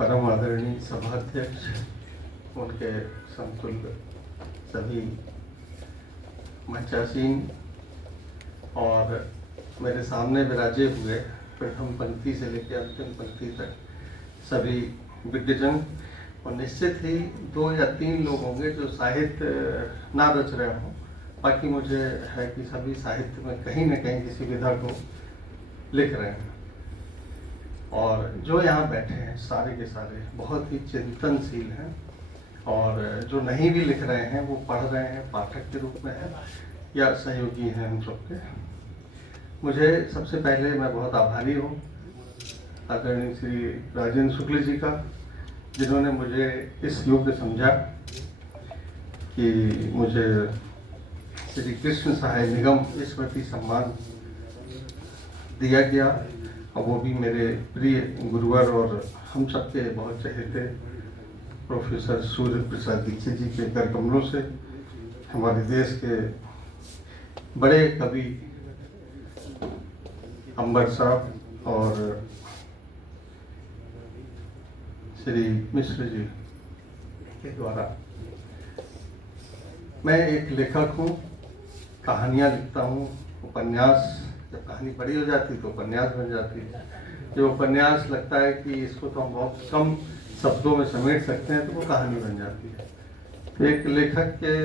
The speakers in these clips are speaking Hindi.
परम आदरणीय सभाध्यक्ष, उनके समतुल्य सभी मंचासीन और मेरे सामने विराजे हुए प्रथम पंक्ति से लेकर अंतिम पंक्ति तक सभी विद्वजन, और निश्चित ही 2 या 3 लोग होंगे जो साहित्य ना रच रहे हों। बाकी मुझे है कि सभी साहित्य में कहीं न कहीं किसी विधा को लिख रहे हैं, और जो यहाँ बैठे हैं सारे के सारे बहुत ही चिंतनशील हैं, और जो नहीं भी लिख रहे हैं वो पढ़ रहे हैं, पाठक के रूप में है या सहयोगी हैं हम सबके। मुझे सबसे पहले मैं बहुत आभारी हूँ आदरणीय श्री राजेंद्र शुक्ल जी का, जिन्होंने मुझे इस योग्य समझा कि मुझे श्री कृष्ण सहाय निगम स्मृति सम्मान दिया गया, और वो भी मेरे प्रिय गुरुवर और हम सबके बहुत चहेते प्रोफेसर सूर्य प्रसाद दीक्षित जी के कर कमलों से, हमारे देश के बड़े कवि अंबर साहब और श्री मिश्र जी के द्वारा। मैं एक लेखक हूँ, कहानियाँ लिखता हूँ, उपन्यास, जब कहानी बड़ी हो जाती तो उपन्यास बन जाती है। जो उपन्यास लगता है कि इसको तो हम बहुत कम शब्दों में समेट सकते हैं, तो वो कहानी बन जाती है। तो एक लेखक के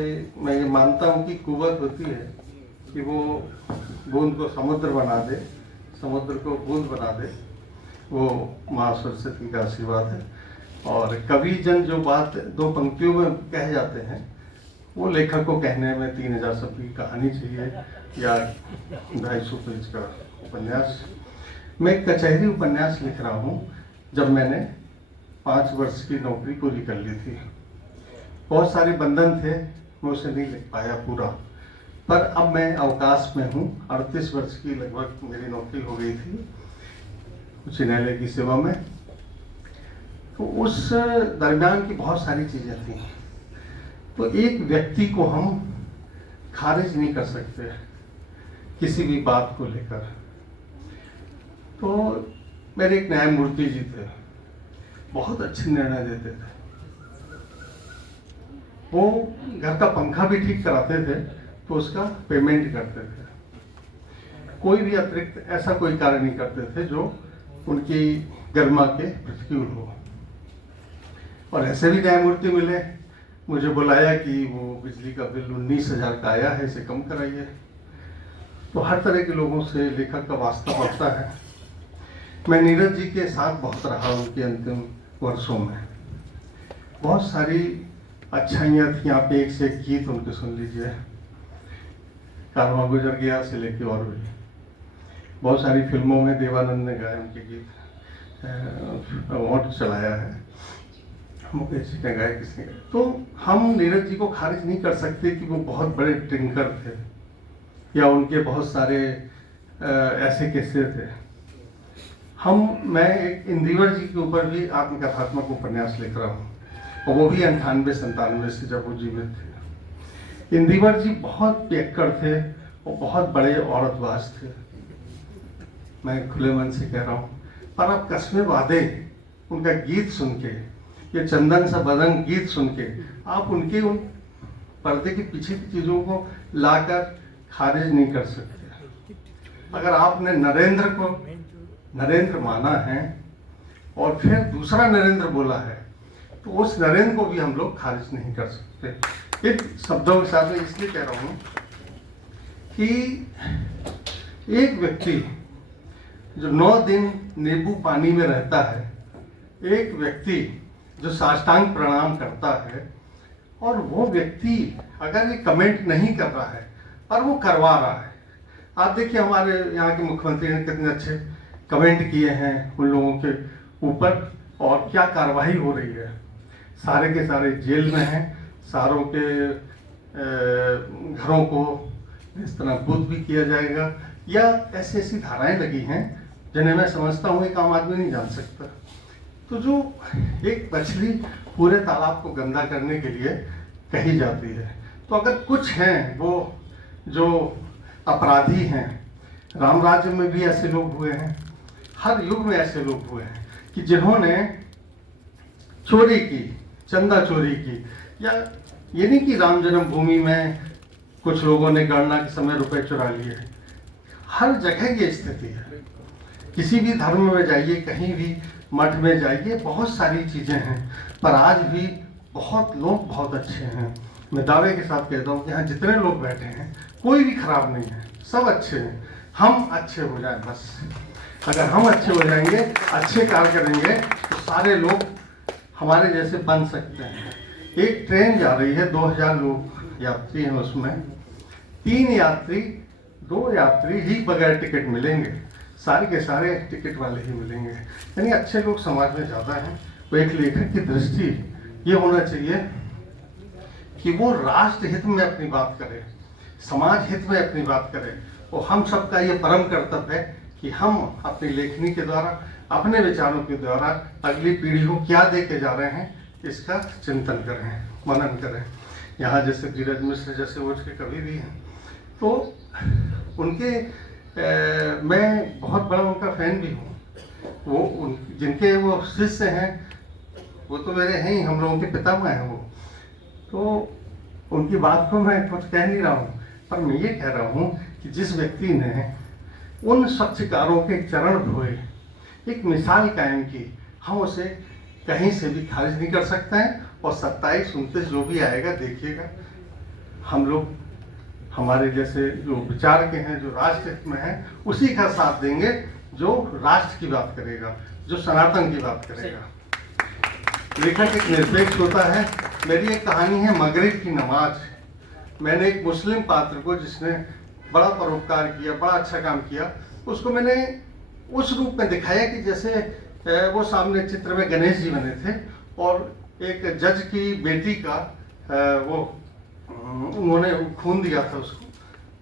मैं ये मानता हूँ कि कुवत होती है कि वो बूंद को समुद्र बना दे, समुद्र को बूंद बना दे, वो माँ सरस्वती का आशीर्वाद है। और कवि जन जो बात 2 पंक्तियों में कह जाते हैं, वो लेखक को कहने में 3000 शब्द की कहानी चाहिए या 250 पेज का उपन्यास। मैं एक कचहरी उपन्यास लिख रहा हूँ जब मैंने 5 वर्ष की नौकरी पूरी कर ली थी। बहुत सारे बंधन थे, मैं उसे नहीं लिख पाया पूरा, पर अब मैं अवकाश में हूँ। 38 वर्ष की लगभग मेरी नौकरी हो गई थी उच्च न्यायालय की सेवा में। तो उस दरमियान की बहुत सारी चीज़ें थी। तो एक व्यक्ति को हम खारिज नहीं कर सकते किसी भी बात को लेकर। तो मेरे एक न्यायमूर्ति जी थे, बहुत अच्छे निर्णय देते थे। वो घर का पंखा भी ठीक कराते थे तो उसका पेमेंट करते थे। कोई भी अतिरिक्त ऐसा कोई कार्य नहीं करते थे जो उनकी गरिमा के प्रतिकूल हो। और ऐसे भी न्यायमूर्ति मिले, मुझे बुलाया कि वो बिजली का बिल 19,000 का आया है, इसे कम कराइए। तो हर तरह के लोगों से लेखक का वास्ता पड़ता है। मैं नीरज जी के साथ बहुत रहा उनके अंतिम वर्षों में। बहुत सारी अच्छाइयाँ थी, आप एक से एक गीत उनके सुन लीजिए, कारवां गुजर गया से लेके और भी बहुत सारी फिल्मों में देवानंद ने गाए उनके गीत, अवार्ड चलाया है, मुकेश जी ने गाए, किसने गाए। तो हम नीरज जी को खारिज नहीं कर सकते कि वो बहुत बड़े ड्रिंकर थे या उनके बहुत सारे ऐसे किस्से थे। मैं एक इंदिवर जी के ऊपर भी आत्मकथात्मक उपन्यास लिख रहा हूँ, और वो भी 98-97 से जब वो जीवित थे। इंदिवर जी बहुत पियक्कड़ थे और बहुत बड़े औरतबाज थे, मैं खुले मन से कह रहा हूँ। पर अब कस्मे वादे उनका गीत सुन के, ये चंदन सा बदन गीत सुन के, आप उनके उन पर्दे के पीछे की चीज़ों को लाकर खारिज नहीं कर सकते। अगर आपने नरेंद्र को नरेंद्र माना है और फिर दूसरा नरेंद्र बोला है, तो उस नरेंद्र को भी हम लोग खारिज नहीं कर सकते। एक शब्दों के साथ में इसलिए कह रहा हूँ कि एक व्यक्ति जो 9 दिन नींबू पानी में रहता है, एक व्यक्ति जो साष्टांग प्रणाम करता है, और वो व्यक्ति अगर ये कमेंट नहीं कर रहा है पर वो करवा रहा है। आप देखिए हमारे यहाँ के मुख्यमंत्री ने कितने अच्छे कमेंट किए हैं उन लोगों के ऊपर, और क्या कार्रवाई हो रही है। सारे के सारे जेल में हैं, सारों के घरों को इस तरह बुद्ध भी किया जाएगा, या ऐसी ऐसी धाराएं लगी हैं जिन्हें मैं समझता हूँ एक आम आदमी नहीं जान सकता। तो जो एक मछली पूरे तालाब को गंदा करने के लिए कही जाती है, तो अगर कुछ हैं वो जो अपराधी हैं, राम राज्य में भी ऐसे लोग हुए हैं, हर युग में ऐसे लोग हुए हैं कि जिन्होंने चोरी की, चंदा चोरी की, या ये नहीं कि राम जन्मभूमि में कुछ लोगों ने गणना के समय रुपए चुरा लिए। हर जगह ये स्थिति है। किसी भी धर्म में जाइए, कहीं भी मठ में जाइए, बहुत सारी चीज़ें हैं, पर आज भी बहुत लोग बहुत अच्छे हैं। मैं दावे के साथ कहता हूँ कि यहाँ जितने लोग बैठे हैं कोई भी खराब नहीं है, सब अच्छे हैं। हम अच्छे हो जाए बस। अगर हम अच्छे हो जाएंगे, अच्छे कार्य करेंगे, तो सारे लोग हमारे जैसे बन सकते हैं। एक ट्रेन जा रही है, 2000 लोग यात्री हैं उसमें, 2 यात्री ही बगैर टिकट मिलेंगे, सारे के सारे टिकट वाले ही मिलेंगे। यानी अच्छे लोग समाज में ज़्यादा हैं। तो एक लेखक की दृष्टि ये होना चाहिए कि वो राष्ट्र हित में अपनी बात करे, समाज हित में अपनी बात करे। और हम सबका ये परम कर्तव्य है कि हम अपनी लेखनी के द्वारा, अपने विचारों के द्वारा अगली पीढ़ी को क्या दे के जा रहे हैं, इसका चिंतन करें, मनन करें। यहाँ जैसे धीरज मिश्र जैसे उठ के कवि भी हैं, तो उनके मैं बहुत बड़ा उनका फैन भी हूँ। वो जिनके वो शिष्य हैं, वो तो मेरे हैं ही, हम लोगों के पितामह हैं वो। तो उनकी बात को मैं कुछ कह नहीं रहा हूँ, पर मैं ये कह रहा हूँ कि जिस व्यक्ति ने उन स्वच्छकारों के चरण धोए, एक मिसाल कायम की, हम उसे कहीं से भी खारिज नहीं कर सकते हैं। और 27-29 जो भी आएगा देखिएगा, हम लोग हमारे जैसे जो विचार के हैं, जो राष्ट्र हित में हैं, उसी का साथ देंगे, जो राष्ट्र की बात करेगा, जो सनातन की बात करेगा। लेखक एक निरपेक्ष होता है। मेरी एक कहानी है मगरिब की नमाज। मैंने एक मुस्लिम पात्र को, जिसने बड़ा परोपकार किया, बड़ा अच्छा काम किया, उसको मैंने उस रूप में दिखाया कि जैसे वो सामने चित्र में गणेश जी बने थे, और एक जज की बेटी का वो उन्होंने खून दिया था उसको,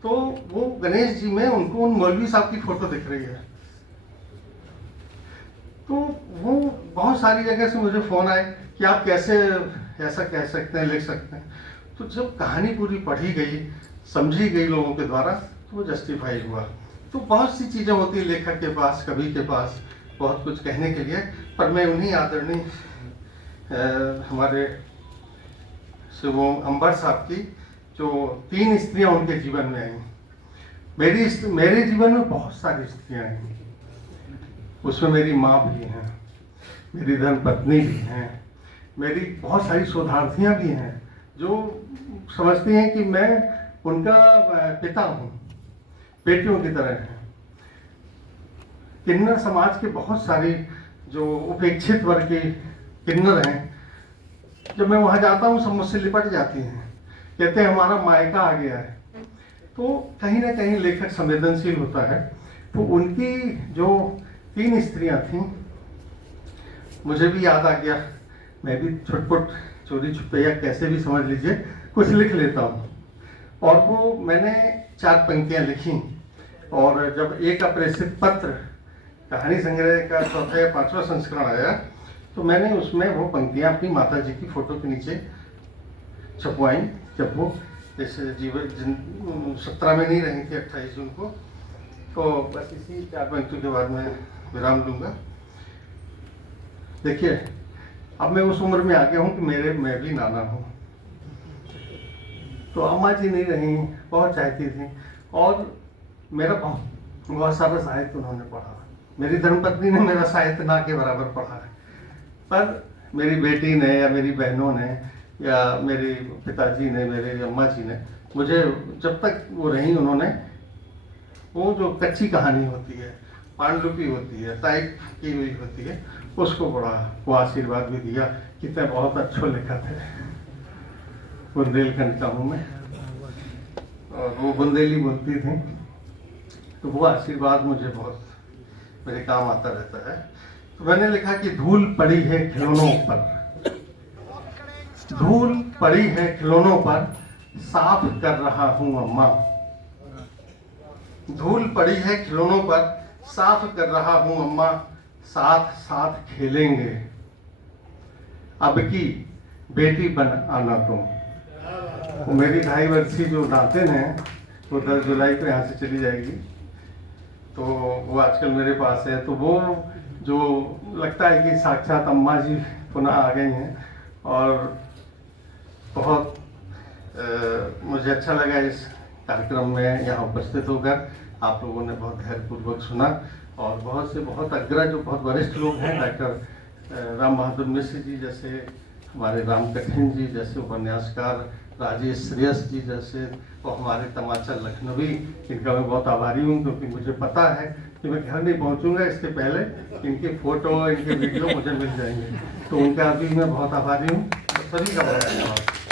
तो वो गणेश जी में उनको उन मौलवी साहब की फोटो दिख रही है। तो वो बहुत सारी जगह से मुझे फ़ोन आए कि आप कैसे ऐसा कह सकते हैं, लिख सकते हैं। तो जब कहानी पूरी पढ़ी गई, समझी गई लोगों के द्वारा, तो वो जस्टिफाई हुआ। तो बहुत सी चीज़ें होती हैं लेखक के पास, कवि के पास, बहुत कुछ कहने के लिए। पर मैं उन्हीं आदरणीय हमारे शिवो अंबर साहब की, जो 3 स्त्रियां उनके जीवन में आई। मेरे जीवन में बहुत सारी स्त्रियां आई, उसमें मेरी माँ भी हैं, मेरी धर्मपत्नी भी हैं, मेरी बहुत सारी शोधार्थियाँ भी हैं, जो समझती हैं कि मैं उनका पिता हूँ, बेटियों की तरह हैं। किन्नर समाज के बहुत सारे जो उपेक्षित वर्ग के किन्नर हैं, जब मैं वहाँ जाता हूँ सब मुझसे लिपट जाती हैं, कहते हैं हमारा मायका आ गया है। तो कहीं ना कहीं लेखक संवेदनशील होता है। तो उनकी जो 3 स्त्रियां थीं, मुझे भी याद आ गया। मैं भी छुटपुट, चोरी छुपैया, कैसे भी समझ लीजिए, कुछ लिख लेता हूँ। और वो मैंने 4 पंक्तियाँ लिखी, और जब एक अप्रेषित पत्र कहानी संग्रह का 4था या 5वां संस्करण आया, तो मैंने उसमें वो पंक्तियाँ अपनी माता जी की फोटो के नीचे छपवाई। जब वो जैसे जीवन 17 में नहीं रही थी, 28 जून को। तो बस इसी 4 पंक्तियों के बाद मैं विराम लूँगा। देखिए, अब मैं उस उम्र में आ गया हूँ कि मैं भी नाना हूँ। तो अम्मा जी नहीं रही, बहुत चाहती थी, और मेरा बहुत सारा साहित्य उन्होंने पढ़ा। मेरी धर्मपत्नी ने मेरा साहित्य ना के बराबर पढ़ा है, पर मेरी बेटी ने या मेरी बहनों ने या मेरे पिताजी ने, मेरे अम्मा जी ने मुझे, जब तक वो रही, उन्होंने वो जो कच्ची कहानी होती है, पांडुलिपि होती है, टाइप की हुई होती है, उसको बड़ा वो आशीर्वाद भी दिया कि तय बहुत अच्छो लिखा थे। बुंदेलखंड का हूँ मैं, और वो बुंदेली बोलती थी, तो वो आशीर्वाद मुझे बहुत मेरे काम आता रहता है। तो मैंने लिखा कि धूल पड़ी है खिलौनों पर, धूल पड़ी है खिलौनों पर, साफ कर रहा हूँ अम्मा। धूल पड़ी है खिलौनों पर, साफ कर रहा हूँ अम्मा, साथ साथ खेलेंगे, अब की बेटी बन आना तुम। वो मेरी 2.5 वर्षीय जो नातिन है, वो 10 जुलाई को यहाँ से चली जाएगी। तो वो आजकल मेरे पास है। तो वो जो लगता है कि साक्षात अम्मा जी पुनः आ गई हैं और बहुत मुझे अच्छा लगा इस कार्यक्रम में यहाँ उपस्थित होकर। आप लोगों ने बहुत धैर्यपूर्वक सुना और बहुत अग्रज बहुत वरिष्ठ लोग हैं, डॉक्टर राम बहादुर मिश्र जी जैसे, हमारे राम कठिन जी जैसे उपन्यासकार, राजेश श्रेयस जी जैसे, और हमारे तमाचा लखनवी, इनका मैं बहुत आभारी हूँ क्योंकि मुझे पता है कि मैं घर नहीं पहुँचूंगा इसके पहले इनके फोटो इनके वीडियो मुझे मिल जाएंगे, तो उनका भी मैं बहुत आभारी हूँ। सभी का बहुत धन्यवाद।